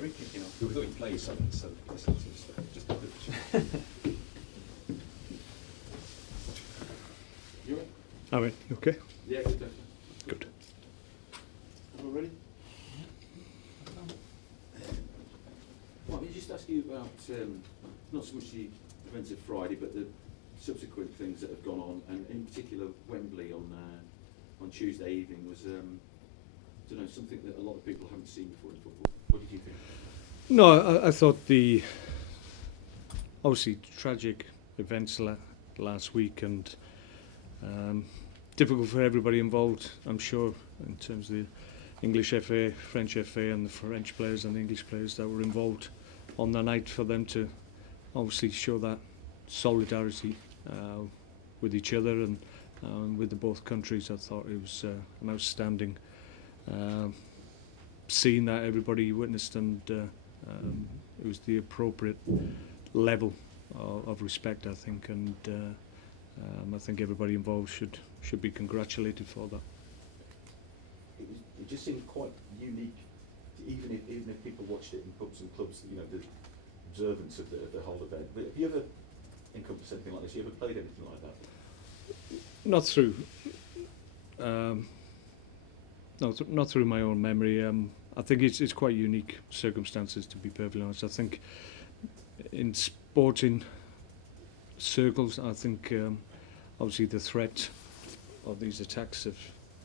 Jeremy kicking off. We thought you'd play something, so just a bit. You all right? All right, you okay? Yeah, good. Good. All ready? Well, let me just ask you about not so much the events of Friday, but the subsequent things that have gone on, and in particular Wembley on Tuesday evening was, I don't know, something that a lot of people haven't seen before in football. What did you think? No, I thought the obviously tragic events last week, and difficult for everybody involved, I'm sure, in terms of the English FA, French FA, and the French players and the English players that were involved on the night, for them to obviously show that solidarity with each other and with the both countries. I thought it was an outstanding scene that everybody witnessed, and it was the appropriate level of respect, I think, and I think everybody involved should be congratulated for that. It just seemed quite unique, even if people watched it in pubs and clubs, you know, the observance of the whole event. But have you ever encompassed anything like this? You ever played anything like that? Not through, not through my own memory. I think it's quite unique circumstances, to be perfectly honest. I think in sporting circles, I think obviously the threat of these attacks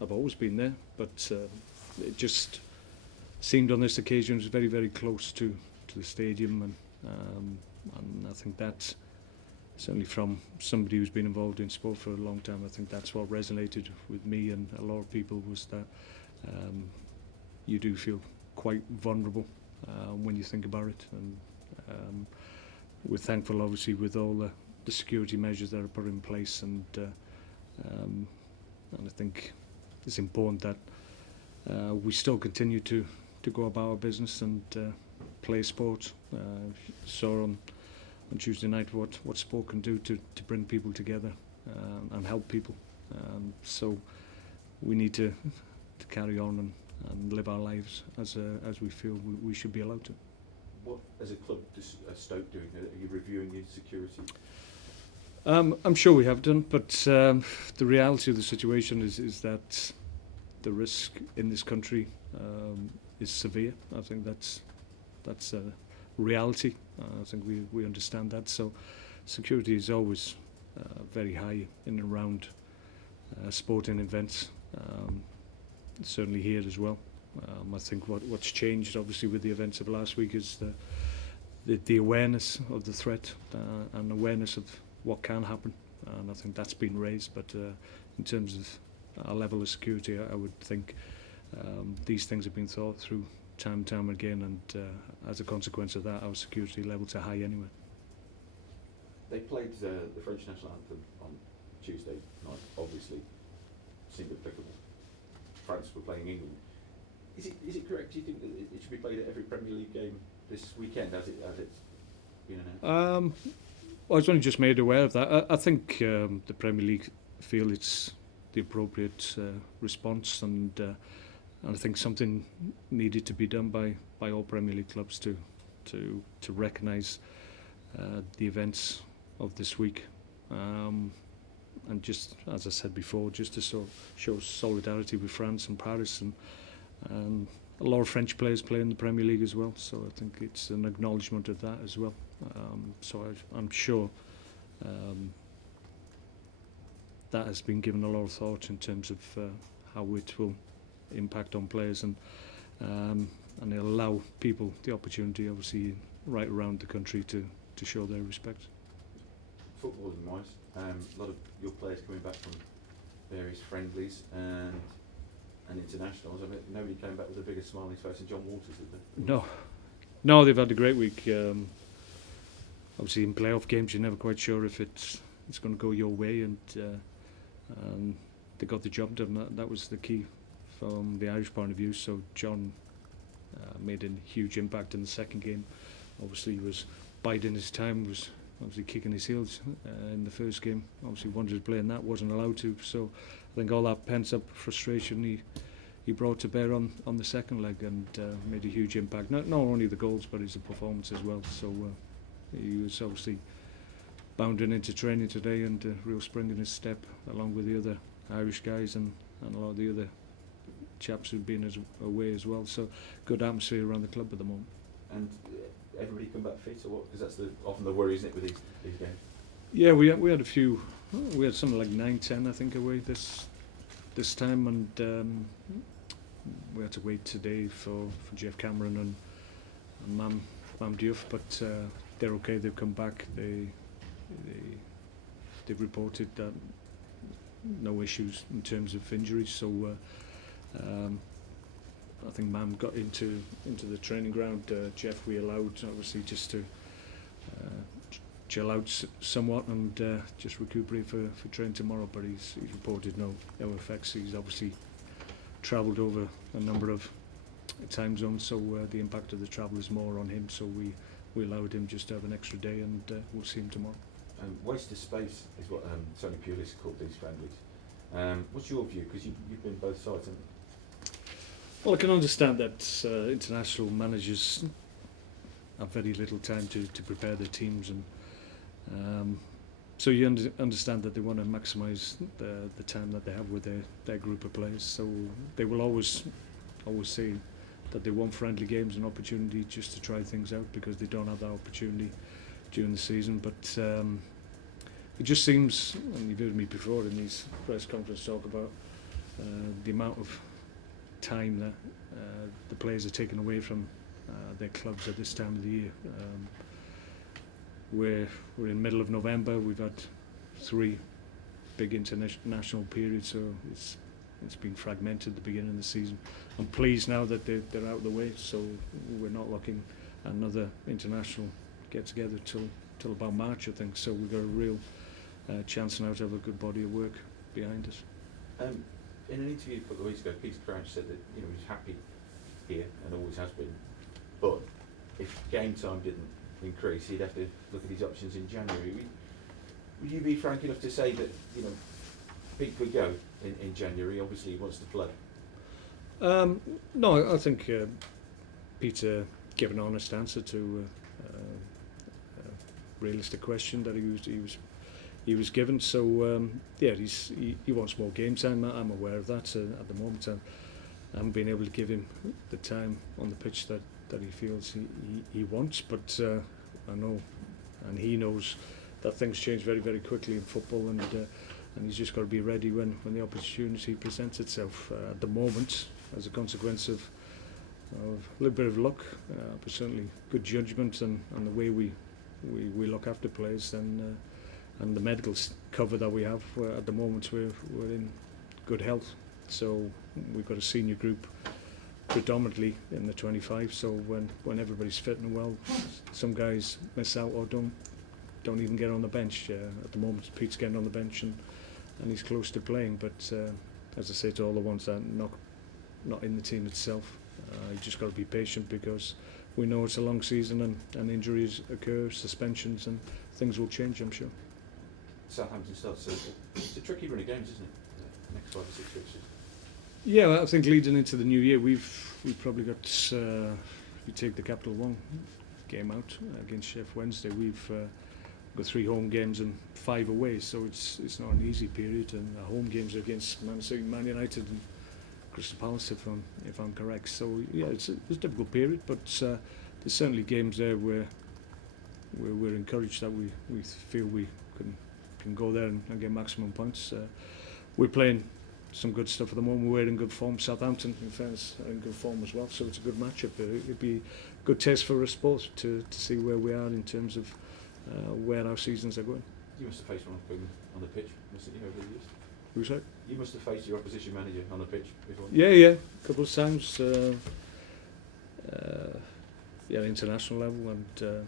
have always been there, but it just seemed on this occasion it was very, very close to the stadium, and I think that's certainly, from somebody who's been involved in sport for a long time, I think that's what resonated with me and a lot of people, was that you do feel quite vulnerable when you think about it, and we're thankful, obviously, with all the security measures that are put in place, and I think it's important that we still continue to go about our business and play sport. Saw on Tuesday night what sport can do to bring people together and help people. So we need to carry on and live our lives as we feel we should be allowed to. What, as a club, does Stoke doing? Are you reviewing your security? I'm sure we have done, but the reality of the situation is that the risk in this country is severe. I think that's a reality. I think we understand that. So security is always very high in and around sporting events. Certainly here as well. I think what's changed, obviously, with the events of last week is the awareness of the threat and awareness of what can happen, and I think that's been raised. But in terms of our level of security, I would think these things have been thought through time and time again, and as a consequence of that, our security levels are high anyway. They played the French national anthem on Tuesday night, obviously seemed applicable. France were playing England. Is it correct, do you think that it should be played at every Premier League game this weekend, as it's been announced? Well, I was only just made aware of that. I think the Premier League feel it's the appropriate response, and I think something needed to be done by all Premier League clubs to recognise the events of this week, and just, as I said before, just to show solidarity with France and Paris, and a lot of French players play in the Premier League as well, so I think it's an acknowledgement of that as well. So I'm sure that has been given a lot of thought in terms of how it will impact on players, and it'll allow people the opportunity, obviously, right around the country to show their respect. Footballing wise, a lot of your players coming back from various friendlies and internationals. I mean, nobody came back with a bigger smile on his face than John Walters, did they? No, they've had a great week. Obviously, in playoff games, you're never quite sure if it's going to go your way, and they got the job done. That was the key from the Irish point of view. So John made a huge impact in the second game. Obviously, he was biding his time, was obviously kicking his heels in the first game. Obviously wanted to play in that, wasn't allowed to. So I think all that pent up frustration, he he brought to bear on the second leg and made a huge impact. Not only the goals, but his performance as well. So he was obviously bounding into training today and real spring in his step, along with the other Irish guys and a lot of the other chaps who've been away as well. So good atmosphere around the club at the moment. And everybody come back fit or what? Because that's often the worry, isn't it, with these games? Yeah, we had a few. We had something like 9-10, I think, away this time, and we had to wait today for Jeff Cameron and Mam Diouf, but they're okay. They've come back. They've reported that no issues in terms of injuries. So I think Mam got into the training ground. Jeff, we allowed obviously just to chill out somewhat and just recuperate for training tomorrow. But he's reported no effects. He's obviously travelled over a number of time zones, so the impact of the travel is more on him. So we allowed him just to have an extra day, and we'll see him tomorrow. Waste of space is what Tony Pulis called these friendlies. What's your view? Because you've been both sides, haven't you? Well, I can understand that international managers have very little time to prepare their teams, and so you understand that they want to maximise the time that they have with their group of players. So they will always say that they want friendly games, an opportunity just to try things out, because they don't have that opportunity during the season. But it just seems, and you've heard me before in these press conferences talk about the amount of time that the players are taken away from their clubs at this time of the year. We're in the middle of November. We've had 3 big international periods, so it's been fragmented at the beginning of the season. I'm pleased now that they're out of the way, so we're not looking at another international get together till about March, I think. So we've got a real chance now to have a good body of work behind us. In an interview a couple of weeks ago, Peter Crouch said that he was happy here and always has been, but if game time didn't increase, he'd have to look at his options in January. Would you be frank enough to say that Pete could go in January? Obviously, he wants to play. No, I think Peter gave an honest answer to a realistic question that he was given. So yeah, he wants more game time. I'm aware of that. At the moment, I haven't been able to give him the time on the pitch that he feels he wants. But I know, and he knows, that things change very, very quickly in football, and he's just got to be ready when the opportunity presents itself. At the moment, as a consequence of a little bit of luck, but certainly good judgment and the way we look after players, and the medical cover that we have, at the moment we're in good health. So we've got a senior group predominantly in the 25, so when everybody's fit and well, some guys miss out or don't even get on the bench. At the moment Pete's getting on the bench and he's close to playing, but as I say to all the ones that are not in the team itself, you just got to be patient, because we know it's a long season and injuries occur, suspensions, and things will change, I'm sure. Southampton starts, it's a tricky run of games, isn't it? The next 5 or 6 fixtures. Yeah, I think leading into the new year, we've probably got, if you take the Capital One game out against Sheff Wednesday, we've got 3 home games and 5 away, so it's not an easy period, and the home games are against Man City, Man United and Crystal Palace, if I'm correct. So yeah, it's a difficult period, but there's certainly games there where we're encouraged that we feel we can go there and get maximum points. We're playing some good stuff at the moment. We're in good form. Southampton, in fairness, are in good form as well, so it's a good matchup. It'd be a good test for us both to see where we are in terms of where our seasons are going. You must have faced one of them on the pitch, mustn't you, over the years? Who's that? You must have faced your opposition manager on the pitch before. Yeah, a couple of times. Yeah, international level, and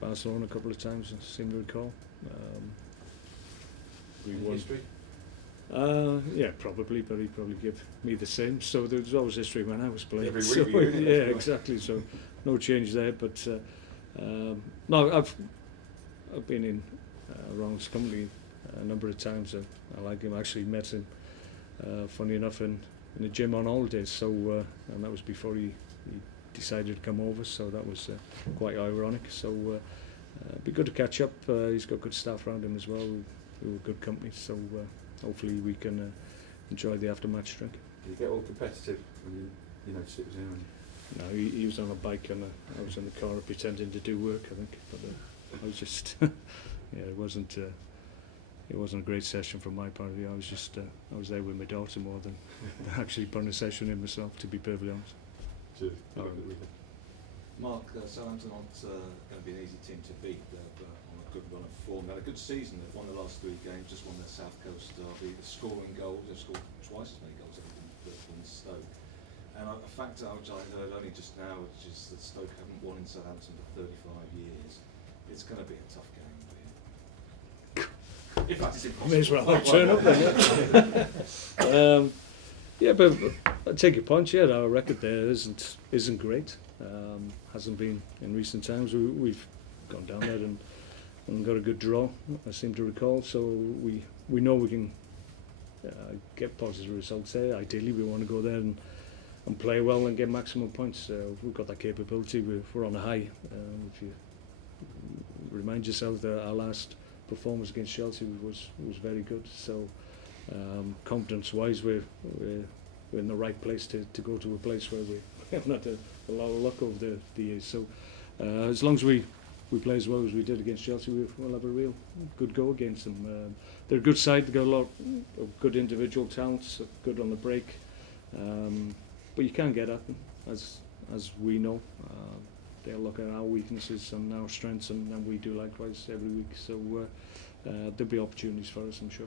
Barcelona a couple of times, I seem to recall. We won. History? Yeah, probably, but he'd probably give me the same. So there was always history when I was playing. Every So, week, isn't it? yeah, exactly. So no change there. But no, I've been in Ron's company a number of times. I like him. I actually met him, funny enough, in in the gym on holidays. So and that was before he decided to come over. So that was quite ironic. So it'd be good to catch up. He's got good staff around him as well, who are good company. So hopefully we can enjoy the after-match drink. Did you get all competitive when you noticed it was him? No, he was on a bike and I was in the car pretending to do work, I think. But I was just, yeah, it wasn't a great session from my point of view. I was there with my daughter more than actually putting a session in myself, to be perfectly honest. Mark, Southampton aren't going to be an easy team to beat. They're on a good run of form. They had a good season. They've won the last 3 games, just won their South Coast derby. They're scoring goals. They've scored twice as many goals than Stoke. And a factor which I heard only just now, which is that Stoke haven't won in Southampton for 35 years. It's going to be a tough game for you. If that is impossible. May as well turn up then. Yeah, but I take your point. Yeah, our record there isn't great. Hasn't been in recent times. We've gone down there and got a good draw, I seem to recall. So we know we can get positive results there. Ideally, we want to go there and play well and get maximum points. We've got that capability. We're on a high. If you remind yourself that our last performance against Chelsea was very good. So confidence-wise, we're in the right place to go to a place where we haven't had a lot of luck over the years. So as long as we play as well as we did against Chelsea, we'll have a real good go against them. They're a good side. They've got a lot of good individual talents, good on the break. But you can't get at them, as we know. They'll look at our weaknesses and our strengths, and we do likewise every week. So there'll be opportunities for us, I'm sure.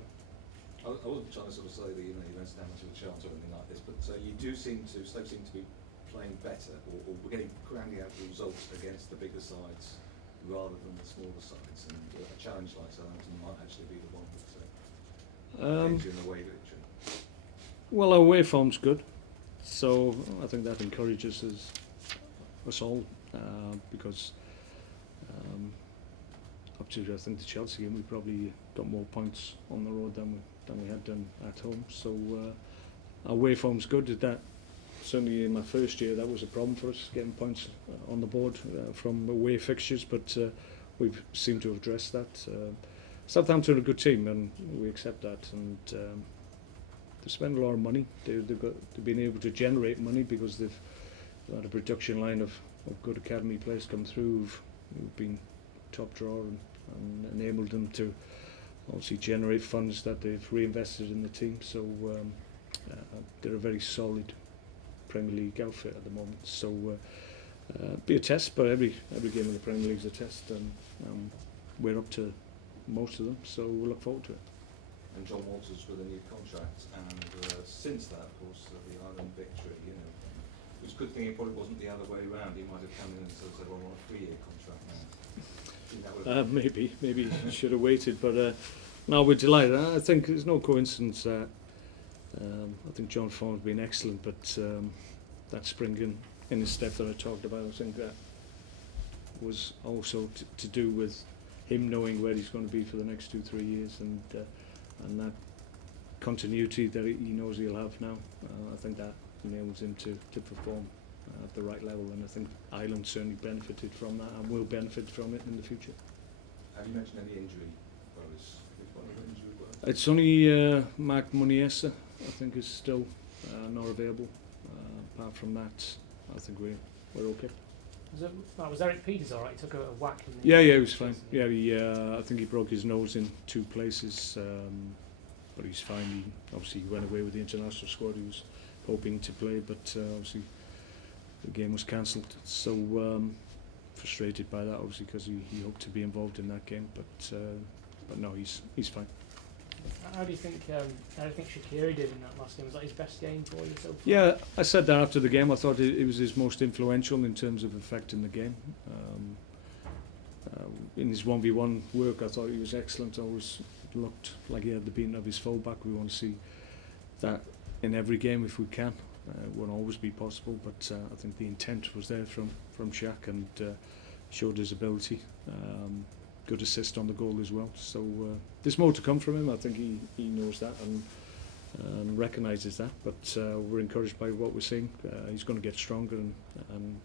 I wasn't trying to sort of say that you don't stand much of a chance or anything like this, but you do Stoke seem to be playing better, or we're getting grounding out the results against the bigger sides rather than the smaller sides, and a challenge like Southampton might actually be the one that gives you an away victory. Well, our away form's good, so I think that encourages us all, because up to I think the Chelsea game we probably got more points on the road than we had done at home. So our away form's good. That certainly in my first year that was a problem for us, getting points on the board from away fixtures, but we've seemed to have addressed that. Southampton are a good team and we accept that, and they spend a lot of money. They've been able to generate money because they've had a production line of good academy players come through who've been top drawer and enabled them to obviously generate funds that they've reinvested in the team. So they're a very solid Premier League outfit at the moment. So be a test, but every game in the Premier League is a test, and we're up to most of them. So we'll look forward to it. And John Walters with a new contract, and since that, of course, the Ireland victory, it was a good thing it probably wasn't the other way around. He might have come in and sort of said, well, I want a 3-year contract now. Maybe should have waited, but no, we're delighted. I think there's no coincidence that I think John Ford's been excellent, but that spring in his step that I talked about, I think that was also to do with him knowing where he's going to be for the next 2-3 years, and that continuity that he knows he'll have now. I think that enables him to perform at the right level, and I think Ireland certainly benefited from that and will benefit from it in the future. Have you mentioned any injury worries? It's only Mark Hughes, I think, is still not available. Apart from that, I think we're okay. Was Eric Peters all right? He took a whack. Yeah, he was fine. Yeah, I think he broke his nose in 2 places, but he's fine. He obviously went away with the international squad. He was hoping to play, but obviously the game was cancelled. So frustrated by that, obviously, because he hoped to be involved in that game. But no, he's fine. How do you think Shaqiri did in that last game? Was that his best game for you so far? Yeah, I said that after the game. I thought it was his most influential in terms of affecting the game. In his 1v1 work, I thought he was excellent. Always looked like he had the beating of his fullback. We want to see that in every game if we can. It won't always be possible, but I think the intent was there from Shaq, and showed his ability. Good assist on the goal as well. So there's more to come from him. I think he knows that, and recognises that. But we're encouraged by what we're seeing. He's going to get stronger, and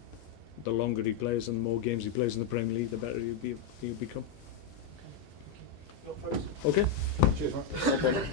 the longer he plays and the more games he plays in the Premier League, the better he'll become. Okay, thank you. Okay. Cheers, Mark. No problem.